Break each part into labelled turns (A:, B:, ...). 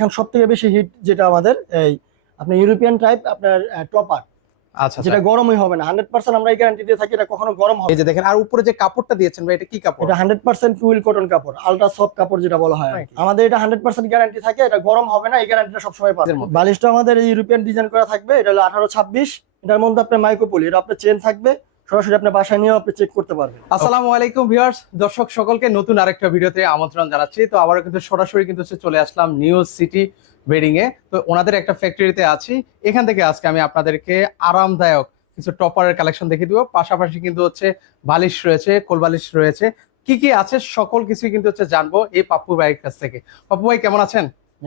A: এখন সব থেকে বেশি হিট যেটা আমাদের এই আপনার ইউরোপিয়ান টাইপ আপনার টপার
B: আচ্ছা
A: যেটা
B: আচ্ছা।
A: গরমই হবে না হান্ড্রেড পার্সেন্ট আমরা এই গ্যারান্টি দিয়ে থাকি এটা কখনো গরম হবে
B: যে দেখেন আর উপরে যে কাপড়টা দিয়েছেন ভাই এটা কি কাপড়?
A: এটা হান্ড্রেড পার্সেন্ট টুইল কটন কাপড় আলট্রা সফট কাপড় যেটা বলা হয় আমাদের এটা হান্ড্রেড পার্সেন্ট গ্যারান্টি থাকে এটা গরম হবে না এই গ্যারান্টিটা সবসময় পাবেন। বালিশটা আমাদের ইউরোপিয়ান ডিজাইন করা থাকবে এটা হলো আঠারো ছাব্বিশ এটার মধ্যে আপনার মাইক্রোপলি এটা আপনার চেন থাকবে সরাসরি আপনার বাসায় নিয়েও আপনি চেক করতে পারবেন।
B: আসসালামু আলাইকুম ভিউয়ার্স দর্শক সকলকে নতুন আরেকটা ভিডিওতে আমন্ত্রণ জানাচ্ছি। তো আবারও কিন্তু সরাসরি কিন্তু চলে আসলাম নিউ সিটি বেডিং এ। তো ওনাদের একটা ফ্যাক্টরিতে আছি। এখান থেকে আজকে আমি আপনাদেরকে আরামদায়ক কিছু টপারের কালেকশন দেখে দিব। পাশাপাশি কিন্তু হচ্ছে বালিশ রয়েছে কোল বালিশ রয়েছে। কি কি আছে সকল কিছুই কিন্তু হচ্ছে জানব এই পাপ্পু ভাইয়ের কাছ থেকে। পাপ্পু ভাই কেমন আছেন?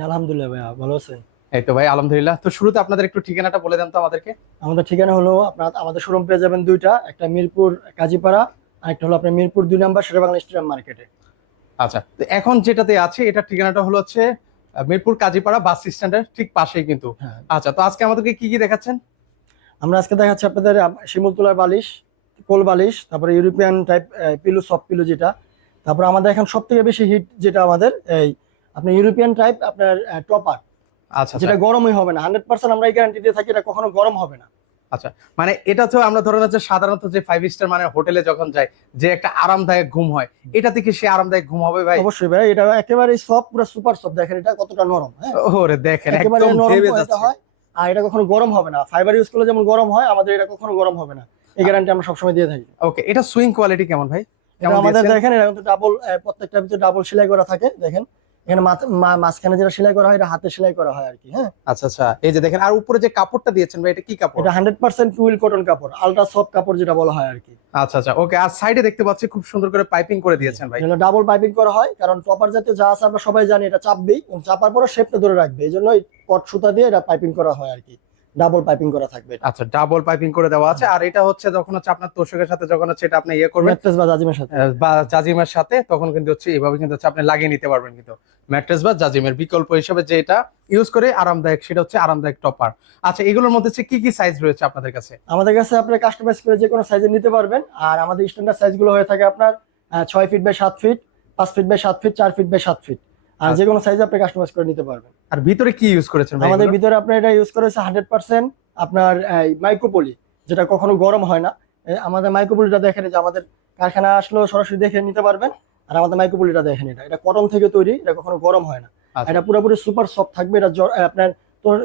A: আলহামদুলিল্লাহ ভাইয়া ভালো আছেন
B: এই তো ভাই আলহামদুলিল্লাহ। তো শুরুতে আপনাদের একটু ঠিকানাটা বলে দেন তো আমাদেরকে।
A: আমাদের ঠিকানা হলো আপনার আমাদের শোরুম পেয়ে যাবেন দুইটা একটা মিরপুর কাজীপাড়া আর একটা হলো আপনার মিরপুর দুই নাম্বার শেরবাংলা স্টেডিয়াম মার্কেটে
B: আচ্ছা তো এখন যেটাতে আছে এটা ঠিকানাটা হলো হচ্ছে মিরপুর কাজীপাড়া বাস স্ট্যান্ডের ঠিক পাশেই কিন্তু।
A: হ্যাঁ।
B: আচ্ছা তো আজকে আমাদেরকে কি কি দেখাচ্ছেন?
A: আমরা আজকে দেখাচ্ছি আপনাদের শিমুলতলার বালিশ কোল বালিশ তারপরে European type pillow soft pillow যেটা। তারপরে আমাদের এখন সব থেকে বেশি হিট যেটা আমাদের এই আপনার ইউরোপিয়ান টাইপ আপনার টপার
B: আচ্ছা
A: যেটা
B: আচ্ছা।
A: গরমই হবে না হান্ড্রেড পার্সেন্ট আমরা এই গ্যারান্টি দিয়ে থাকি এটা কখনো গরম হবে না।
B: আচ্ছা মানে এটা তো আমরা ধরেন হচ্ছে সাধারণত যে ফাইভ স্টার মানে হোটেলে যখন যাই যে একটা আরামদায়ক ঘুম হয় এটা থেকে সে আরামদায়ক ঘুম হবে ভাই?
A: অবশ্যই ভাই এটা একেবারে সফট পুরো সুপার সফট দেখেন এটা কতটা নরম হ্যাঁ?
B: ওরে দেখেন একদম ভেবে যাচ্ছে।
A: হয় আর এটা কখনো গরম হবে না। ফাইবার ইউজ করলে যেমন গরম হয় আমাদের এটা কখনো গরম হবে না। এই গ্যারান্টি আমরা সবসময় দিয়ে থাকি।
B: ওকে এটা সুইং কোয়ালিটি কেমন ভাই?
A: আমাদের দেখেন এটা কিন্তু ডাবল প্রত্যেকটা ভিতরে ডাবল সেলাই করা থাকে দেখেন। এখানে মাঝখানে যেটা সেলাই করা হয় এটা হাতে সেলাই করা হয় আর কি হ্যাঁ?
B: আচ্ছা আচ্ছা। এই যে দেখেন আর উপরে যে কাপড়টা দিয়েছেন ভাই এটা কি কাপড়?
A: এটা হান্ড্রেড পার্সেন্ট টুইল কটন কাপড় আলট্রা সফট কাপড় যেটা বলা হয় আর কি
B: আচ্ছা আচ্ছা। ওকে আর সাইডে দেখতে পাচ্ছি খুব সুন্দর করে পাইপিং করে দিয়েছেন ভাই।
A: এটা ডাবল পাইপিং করা হয় কারণ টপার জাতীয় যা আছে আমরা সবাই জানি এটা চাপবেই চাপার পরে শেপটা ধরে রাখবে এই জন্য পট সুতা দিয়ে এটা পাইপিং করা হয় আর কি ডাবল পাইপিং করা থাকবে
B: আচ্ছা ডাবল পাইপিং করে দেওয়া আছে। আর এটা হচ্ছে যখন হচ্ছে আপনার তোষকের সাথে যখন হচ্ছে এটা আপনি ইয়ে করবেন
A: ম্যাট্রেস বা জাজিমের সাথে।
B: বা জাজিমের সাথে তখন কিন্তু হচ্ছে এইভাবে কিন্তু হচ্ছে আপনি লাগিয়ে নিতে পারবেন কিন্তু। ম্যাট্রেস বা জাজিমের বিকল্প হিসেবে যে এটা ইউজ করে আরামদায়ক সেটা হচ্ছে আরামদায়ক টপার। আচ্ছা এগুলোর মধ্যে হচ্ছে কি কি সাইজ রয়েছে আপনাদের কাছে?
A: আমাদের কাছে আপনি কাস্টমাইজ করে যে কোনো সাইজে নিতে পারবেন। আর আমাদের স্ট্যান্ডার্ড সাইজগুলো হয়ে থাকে আপনার ছয় ফিট বাই সাত ফিট পাঁচ ফিট বাই সাত ফিট চার ফিট বাই সাত ফিট আর
B: আচ্ছা।
A: যে কোনো সাইজে আপনি কাস্টমাইজ করে নিতে পারবেন।
B: আর ভিতরে কি ইউজ করেছেন
A: আমাদের ভিতরে আপনার এটা ইউজ করেছে হান্ড্রেড পার্সেন্ট আপনার মাইক্রোপলি যেটা কখনো গরম হয় না। আমাদের মাইক্রোপলিটা দেখেন যে আমাদের কারখানা আসলেও সরাসরি দেখে নিতে পারবেন। আর আমাদের মাইক্রোপলিটা দেখেন এটা। এটা কটন থেকে তৈরি এটা কখনো গরম হয় না।
B: আচ্ছা।
A: এটা পুরোপুরি সুপার সফট থাকবে এটা আপনার তোর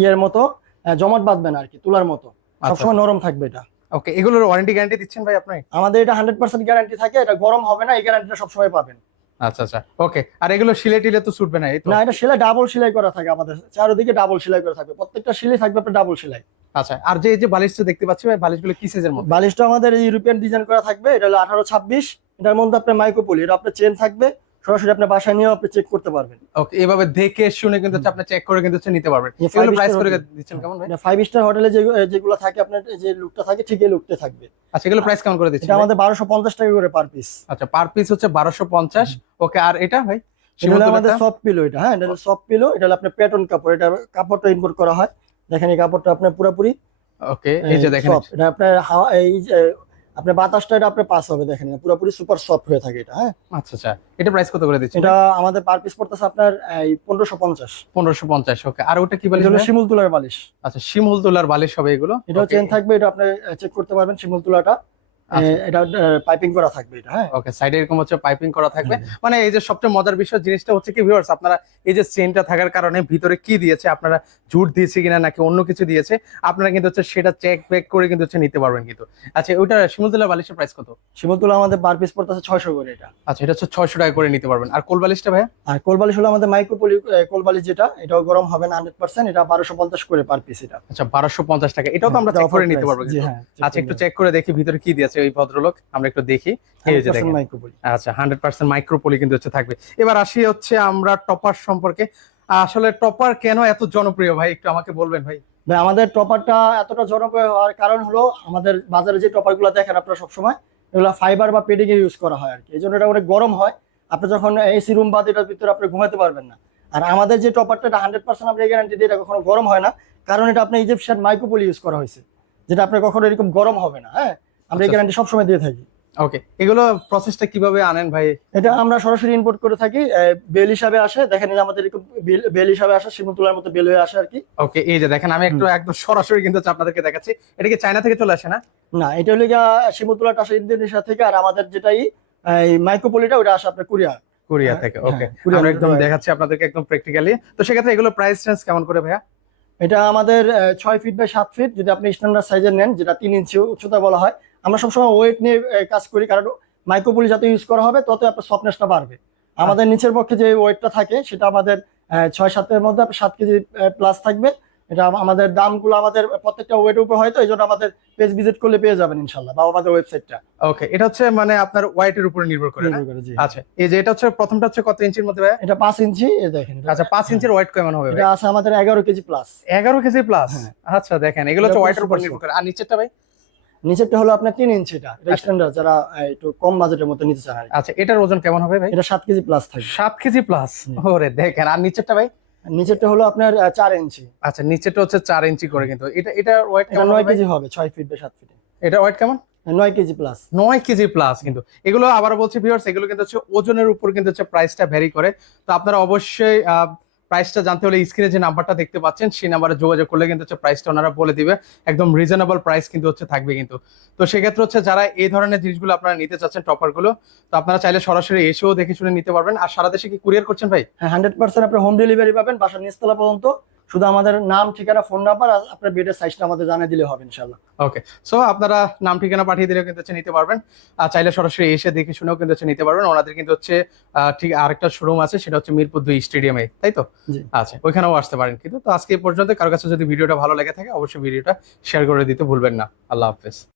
A: ইয়ের মতো জমাট বাঁধবে না আর কি তুলার মতো।
B: আচ্ছা।
A: সবসময় নরম থাকবে এটা।
B: ওকে এগুলোর ওয়ারেন্টি গ্যারান্টি দিচ্ছেন ভাই আপনি?
A: আমাদের এটা হান্ড্রেড পার্সেন্ট গ্যারান্টি থাকে এটা গরম হবে না এই গ্যারান্টিটা সবসময় পাবেন।
B: আচ্ছা আচ্ছা। ওকে আর এগুলো শিলে টিলে তো ছুটবে না এই তো?
A: না এটা সেলাই ডাবল সেলাই করা থাকে আমাদের। চারিদিকে ডাবল সেলাই করা থাকবে। প্রত্যেকটা শিলে থাকবে আপনার ডাবল সেলাই।
B: আচ্ছা আর যে এই যে বালিশটা দেখতে পাচ্ছি ভাই বালিশগুলো কি সাইজের মধ্যে?
A: বালিশটা আমাদের ইউরোপিয়ান ডিজাইন করা থাকবে এটা হলো আঠারো ছাব্বিশ। এটার মধ্যে আপনার মাইক্রোপলি এটা আপনার চেন থাকবে। সরাসরি আপনার বাসায় নিয়েও আপনি চেক করতে পারবেন।
B: ওকে এভাবে দেখে শুনে কিন্তু আপনি চেক করে কিন্তু নিতে পারবেন। এগুলো প্রাইস করে দিচ্ছেন কেমন ভাই?
A: ফাইভ স্টার হোটেলে যে যেগুলো থাকে আপনার যে লুকটা থাকে ঠিক এই লুকটা থাকবে।
B: আচ্ছা এগুলো প্রাইস কেমন করে দিচ্ছেন
A: এটা আমাদের বারোশো পঞ্চাশ টাকা করে পার পিস
B: আচ্ছা পার পিস হচ্ছে বারোশো পঞ্চাশ। ওকে আর এটা ভাই?
A: এটা আমাদের? সফট পিলো এটা হ্যাঁ এটা সফট পিলো এটা আপনার প্যাটার্ন কাপড় এটা কাপড়টা ইম্পোর্ট করা হয়। দেখেন এই কাপড়টা আপনার পুরোপুরি
B: ওকে এই যে দেখেন।
A: এটা আপনার হাওয়া এই যে আপনার বাতাসটা এটা আপনার পাস হবে দেখেন না পুরোপুরি সুপার সফট হয়ে থাকে এটা হ্যাঁ?
B: আচ্ছা আচ্ছা। এটা প্রাইস কত করে দিচ্ছেন?
A: এটা আমাদের পার পিস পড়তেছে আপনার এই পনেরোশো পঞ্চাশ।
B: পনেরোশো পঞ্চাশ ওকে আর ওটা কি বালিশ
A: এটা হলো শিমুল তুলার বালিশ।
B: আচ্ছা শিমুল তুলার বালিশ হবে এগুলো? এটা
A: চেন থাকবে এটা আপনি চেক করতে পারবেন শিমুল তুলাটা এটা পাইপিং করা থাকবে এটা হ্যাঁ?
B: ওকে সাইডে এরকম হচ্ছে পাইপিং করা থাকবে। মানে এই যে সবচেয়ে মজার বিষয় জিনিসটা হচ্ছে কি ভিউয়ার্স আপনারা এই যে চেনটা থাকার কারণে ভিতরে কি দিয়েছে আপনারা ঝুট দিয়েছে কিনা নাকি অন্য কিছু দিয়েছে আপনারা কিন্তু হচ্ছে সেটা চেক ব্যাক করে কিন্তু হচ্ছে নিতে পারবেন কিন্তু। আচ্ছা ওইটা শিমুল তোলার বালিশের প্রাইস কত?
A: শিমুল তুলা আমাদের পার পিস পড়তেছে ছয়শো করে এটা।
B: আচ্ছা এটা হচ্ছে ছয়শো টাকা করে নিতে পারবেন। আর কোল বালিশটা ভাই
A: আর কোলবালিশ হলো আমাদের মাইক্রোপলি কোলবালিশ যেটা এটাও গরম হবে না হান্ড্রেড পার্সেন্ট এটা বারোশো পঞ্চাশ করে পার পিস এটা।
B: আচ্ছা বারোশো পঞ্চাশ টাকা। এটাও তো আমরা চেক করে নিতে পারব।
A: হ্যাঁ
B: আচ্ছা একটু চেক করে দেখি ভিতরে কি দিয়েছে। ওই ভদ্রলোক আমরা একটু দেখি। আচ্ছা হান্ড্রেড পার্সেন্ট মাইক্রোপলি কিন্তু হচ্ছে থাকবে। এবার আসি হচ্ছে আমরা টপার সম্পর্কে। আসলে টপার কেন এত জনপ্রিয় ভাই? একটু আমাকে বলবেন ভাই।
A: ভাই আমাদের টপারটা এতটা জনপ্রিয় হওয়ার কারণ হলো আমাদের বাজারে যে টপারগুলো দেখেন আপনারা সবসময় এগুলো ফাইবার বা পেডিং ইউজ করা হয় আর কি। এই জন্য এটা অনেক গরম হয়। আপনি যখন এসি রুম বা এটার ভিতরে আপনি ঘুমাতে পারবেন না। আর আমাদের যে টপারটা এটা হান্ড্রেড পার্সেন্ট আপনি গ্যারান্টি দিয়ে এটা কখনো গরম হয় না। কারণ এটা আপনি ইজিপশিয়ান মাইক্রোপলি ইউজ করা হয়েছে। যেটা আপনার কখনো এরকম গরম হবে না হ্যাঁ? আমরা এই
B: আচ্ছা।
A: গ্যারান্টি সবসময় দিয়ে থাকি।
B: ওকে এগুলো প্রসেসটা কীভাবে আনেন ভাই?
A: এটা আমরা সরাসরি ইম্পোর্ট করে থাকি বেল হিসাবে আসে দেখেন যে আমাদের এরকম বেল- হিসাবে আসে শিমুতুলার মতো বেল হয়ে আসে আর কি।
B: ওকে এই যে দেখেন আমি একটু একদম সরাসরি কিন্তু আপনাদেরকে দেখাচ্ছি। এটা কি চায়না থেকে চলে আসে না?
A: না এটা হলো গিয়া শিমুতুলাটা আসে ইন্দোনেশিয়া থেকে আর আমাদের যেটাই এই মাইক্রোপলিটা ওটা আসে আপনার কোরিয়া।
B: কোরিয়া
A: হ্যাঁ,
B: থেকে
A: হ্যাঁ,
B: ওকে
A: কোরিয়া
B: আমরা একদম
A: হয়।
B: দেখাচ্ছি আপনাদেরকে একদম প্র্যাকটিক্যালি তো সেক্ষেত্রে এগুলো প্রাইস রেঞ্জ কেমন করে ভাইয়া?
A: এটা আমাদের ছয় ফিট বাই সাত ফিট যদি আপনি স্ট্যান্ডার্ড সাইজের নেন যেটা তিন ইঞ্চি উচ্চতা বলা হয় আমরা সবসময় ওয়েট নিয়ে কাজ করি কারণ মাইক্রোপলি যত ইউজ করা হবে তত আপনার সফটনেসটা বাড়বে। আমাদের নিচের পক্ষে যে ওয়েটটা থাকে সেটা আমাদের ছয় সাতের মধ্যে আপনার সাত কেজি প্লাস থাকবে। এটা আম- আমাদের দামগুলো আমাদের প্রত্যেকটা ওয়েটের উপর হয়তো এই জন্য আমাদের পেজ ভিজিট করলে পেয়ে যাবেন ইনশাল্লাহ বা আমাদের ওয়েবসাইটটা
B: ওকে এটা হচ্ছে মানে আপনার ওয়াইটের উপরে নির্ভর করে আচ্ছা এই যে এটা হচ্ছে প্রথমটা হচ্ছে কত ইঞ্চির মধ্যে
A: এটা পাঁচ ইঞ্চি এই দেখেন।
B: আচ্ছা পাঁচ ইঞ্চির ওয়াইট কেমন হবে
A: এটা আছে আমাদের এগারো কেজি প্লাস
B: এগারো কেজি প্লাস
A: হ্যাঁ।
B: আচ্ছা দেখেন এগুলো হচ্ছে ওয়াইটের উপর নির্ভর করে। আর নিচেরটা ভাই?
A: নিচেরটা হলো আপনার তিন ইঞ্চি এটা। এটা
B: আচ্ছা।
A: স্ট্যান্ডার্ড যারা একটু কম বাজেটের মতো নিতে চান
B: আচ্ছা এটার ওজন কেমন হবে ভাই?
A: এটা সাত কেজি প্লাস থাকবে।
B: সাত কেজি প্লাস ওরে দেখেন আর নিচেরটা ভাই?
A: নিচেরটা হলো আপনার চার ইঞ্চি
B: আচ্ছা নিচেরটা হচ্ছে চার ইঞ্চি করে কিন্তু। এটা এটা ওয়েট কেমন
A: নয় কেজি হবে ছয় ফিট বা সাত ফিটে
B: এটা ওয়েট কেমন?
A: নয় কেজি প্লাস
B: নয় কেজি প্লাস কিন্তু। এগুলো আবার বলছি ভিউয়ার্স এগুলো কিন্তু হচ্ছে ওজনের উপর কিন্তু হচ্ছে প্রাইসটা ভ্যারি করে। তো আপনারা অবশ্যই প্রাইসটা জানতে হলে স্ক্রিনে যে নাম্বারটা দেখতে পাচ্ছেন, সেই নাম্বারে যোগাযোগ করলে কিন্তু হচ্ছে প্রাইসটা ওনারা বলে দিবে। একদম রিজনেবল প্রাইস কিন্তু হচ্ছে থাকবে কিন্তু। তো সেক্ষেত্রে হচ্ছে যারা এই ধরনের জিনিসগুলো আপনারা নিতে চাচ্ছেন টপারগুলো তো আপনারা চাইলে সরাসরি এসেও দেখে শুনে নিতে পারবেন। আর সারা দেশে কি কুরিয়ার করছেন ভাই?
A: হ্যাঁ হান্ড্রেড পার্সেন্ট আপনি হোম ডেলিভারি পাবেন, বাসার নিচতলা পর্যন্ত। শুধু আমাদের নাম ঠিকানা ফোন নাম্বার আর আপনার বেডের সাইজটা আমাদের জানিয়ে দিলে হবে ইনশাল্লাহ
B: ওকে সো আপনারা নাম ঠিকানা পাঠিয়ে দিলেও কিন্তু হচ্ছে নিতে পারবেন। আর চাইলে সরাসরি এসে দেখে শুনেও কিন্তু হচ্ছে নিতে পারবেন। ওনাদের কিন্তু হচ্ছে আহ, ঠিক আরেকটা শোরুম আছে সেটা হচ্ছে মিরপুর দুই স্টেডিয়ামে তাই তো? আচ্ছা ওইখানেও আসতে পারেন কিন্তু। তো আজকে পর্যন্ত কারও কাছে যদি ভিডিওটা ভালো লেগে থাকে অবশ্যই ভিডিওটা শেয়ার করে দিতে ভুলবেন না। আল্লাহ হাফেজ।